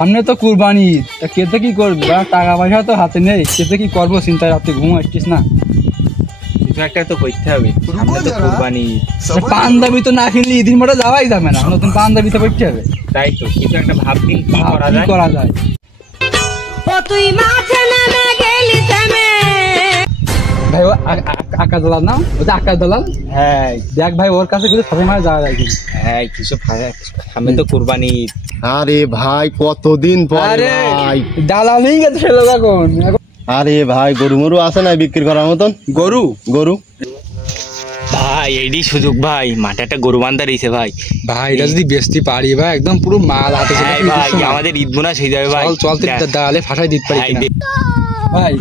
সামনে তো কুরবানি, খেতে কি করবি? টাকা পয়সা তো হাতে নেই, খেতে কি করবো চিন্তায় রাতে ঘুম আসছিস না। কিছু একটা তো করতে হবে, সামনে তো কুরবানি। পাঞ্জাবি তো না কিনলে ঈদের মোটা যাওয়াই যাবে না, নতুন পাঞ্জাবি তো পড়তে হবে। তাই তো কিছু একটা ভাবদিন কি করা যায়। তুই মাঠে নেমে গেলি থেমে। ভাই ও আকাশ দালাল না, ওই যে আকাশ দালাল। হ্যাঁ দেখ ভাই ওর কাছে কিছু ফাঁসে মারা যাওয়া যায় কিন্তু। হ্যাঁ কিছু সামনে তো কুরবানি। আরে ভাই কতদিন পরে ভাই দালালই গেছে সে লোক এখন। আরে ভাই গরু মরু আছে না বিক্রি করার মতন? গরু গরু ভাই এডি সুযোগ ভাই, মাঠে একটা গরু বান্ধা রয়েছে ভাই। ভাই এটা যদি বেচতে পারি ভাই একদম পুরো মাল হাতে চলে আসবে। ভাই আমাদের ঈদ বোনাস হয়ে যাবে ভাই। চল দালালে ফাঁসাই দিতে পারি কিনা। ভাই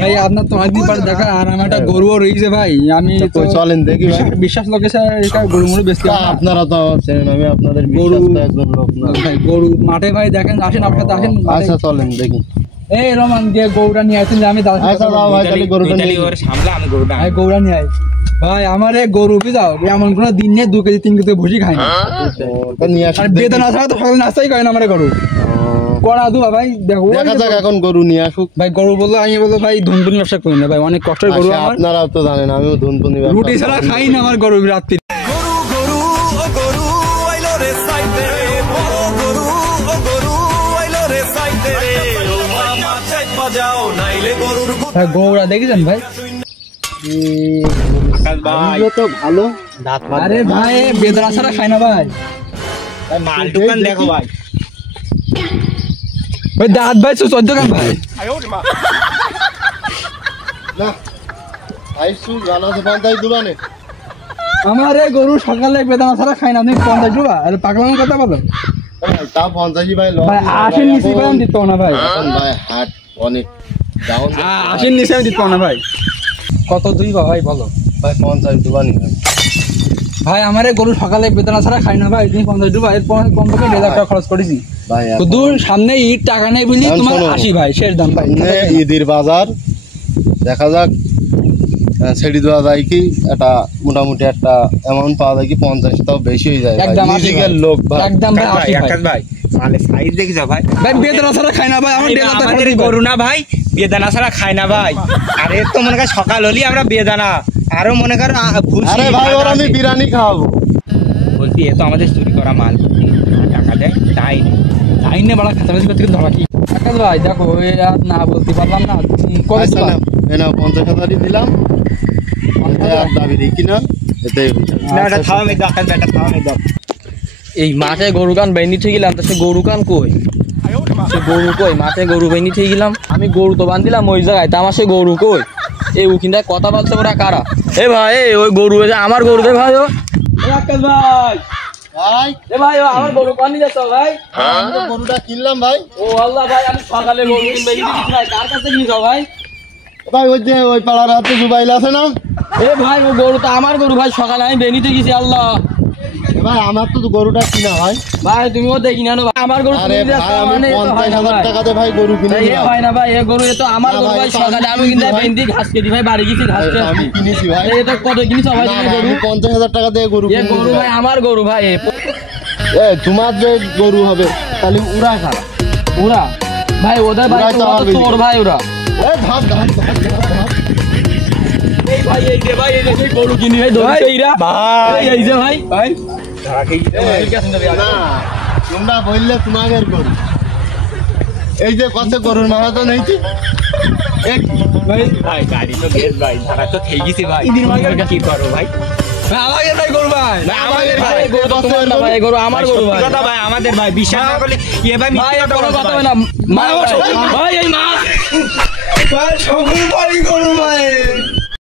ভাই আপনার তো অনেকদিন পরে দেখা, আর আমার একটা গরুও রয়েছে ভাই। আমি তো চলেন দেখি বিশ্বাস লোকের সাথে গরু মরু বেচতে। আপনারা তো চেনেন, আমি আপনাদের গরু একজন লোক না ভাই। গরু মাঠে ভাই দেখেন, আসেন আপনার সাথে আসেন। আচ্ছা চলেন দেখি। এই রোমান দিয়ে গরুটা নিয়ে আসেন, আমি আচ্ছা দাও ভাই তাহলে গরুটা নিয়ে সামলা আমি গরুটা ভাই গরুটা নিয়ে আই ভাই। আমার এই গরু পিজাও এমন কোনো দিন নেই 2 কেজি 3 কেজি ভুসি খাই না। নিয়ে আসেন। আর বেদনা ছাড়া তো সকালে নাস্তাই করে না আমার গরু। কড়া দুবা ভাই দেখো দেখা যাক এখন গরু নিয়ে আসুক। ভাই গরু বললো, আমি বললো ভাই ধুনপুনি ব্যবসা করি না ভাই, অনেক কষ্টের গরু আমার। আপনারাও তো জানেন আমিও ধুনপুনি রুটি ছাড়া খাই না আমার গরু রাত্রি। গরুরা দেখেছেন ভাই? তো ভালো। আরে ভাই বেদনা ছাড়া খাই না ভাই। মাল দোকান দেখো ভাই। ভাই দাঁত ভাই 14 কান ভাই। না আইসু জানা তো 50 দোকানে। আমার এই গরু সকালে বেদনা ছাড়া খাই না, আপনি 50 টাকা আর পাগলাম কথা বলো তা 50 ভাই লস। ভাই 80 নিচে আমি দিতে পারবো না ভাই। ভাই হাট অনেক ডাউন। 80 নিচে আমি দিতে পারবো না ভাই। কত দুই ভাই বলো ভাই 50 দোকানে ভাই। আমার এই গরু সকালে বেদনা ছাড়া খাই না ভাই। তুমি 50 টাকা এর কম থেকে 1,000 টাকা খরচ করেছি ভাই। দূর সামনে ঈদ, টাকা নেই বুঝলি তোমার 80 ভাই শেষ দাম ভাই। ঈদের বাজার দেখা যাক ছেড়ে দেওয়া যায় কি, একটা মোটামুটি একটা অ্যামাউন্ট পাওয়া যায় কি 50 টাও বেশি হয়ে যায় একদম নিজের লোক ভাই। একদম ভাই 80 আকাশ ভাই মালে সাইজ দেখি যাও ভাই। ভাই বেদনা ছাড়া খাই না ভাই, আমার ডেলাতে আমাদের গরু না ভাই, বেদানা ছাড়া খায় না ভাই। আরে তো মনে কর সকাল হলি আমরা বেদানা, আরো মনে কর আরে ভাই ওর আমি বিরিয়ানি খাওয়াবো। বলছি এ তো আমাদের চুরি করা মাল, টাকা দেয় তাই তাই না বড় খাতাবাজি করতে ধরা কি। আকাশ ভাই দেখো এই আর না বলতে পারলাম না। কত আচ্ছা না এনা 50,000 দিলাম, আর দাবি দেখি না এটাই না এটা খাওয়া মে দাও, আকাশ বেটা খাওয়া মে দাও। এই মাঠে গরু কান বাইনি ঠিক গেলাম, তো সে গরু কান কই? সে গরু কই? মাঠে গরু বাইনি ঠিক গেলাম, আমি গরু তো বান্ধিলাম ওই জায়গায়, তা আমার সে গরু কই? এই উকিনটায় কথা বলছে ওরা কারা? এ ভাই ওই গরু আমার গরু রে ভাই। ও আকাশ ভাই ভাই এ ভাই ও আমার গরু কান নিয়ে যাচ্ছ ভাই? আমি তো গরুটা কিনলাম ভাই। ও আল্লাহ ভাই, আমি সকালে গরু কিনবে গেছি ভাই, কার কাছে নিয়ে যাও ভাই? ভাই ওই যে ওই পাড়ার হাতে জুবাইল আছে না? এ ভাই ও গরু তো আমার গরু ভাই, সকালে আমি বেনিতে গেছি। আল্লাহ ভাই আমার তো গরুটা কিনা ভাই। ভাই তুমিও দেখি না আমার গরু আরে তুমি ভাই আমি মানে 50,000 টাকাতে ভাই গরু কিনে এ হয় না ভাই, এ গরু এ তো আমার গরু ভাই। সকালে আমি কিন্তু বেন্দি ঘাস কেটে ভাই বাড়ি গেছি, ঘাস কেটে আমি কিনেছি ভাই। এটা কত কিনিস ভাই না, তুমি গরু? আমি 50,000 টাকা দিয়ে গরু এ কিনেছি গরু ভাই আমার গরু ভাই। তোমার যে গরু হবে তাহলে উড়া খারাপ ওরা ভাই ওদের ভাই ওরাই তো ওরা তো আমার চোর ভাই ওরা। ধাপ ধাপ এই ভাই এই যে ভাই এই যে সেই গরু কিনি ভাই ধরছে এইরা ভাই। এই যে ভাই ভাই না তোমরা বললে তোমাদের গরু এই যে কত গরুর মাথা তো নেই ভাই ভাই গাড়ি তো বেশ ভাই, ধারা তো খেয়ে গেছি ভাই। কি করো ভাই? আমাদের ভাই গরু ভাই। আমাদের ভাই গরু তো তোমার না ভাই, গরু আমার গরু ভাই। কথা ভাই আমাদের ভাই, বিশ্বাস না করলে এ ভাই ভাই মিথ্যে কোনো কথা কথা হয় না ভাই। এই মা ভাই সকল বাড়ি গরু ভাই।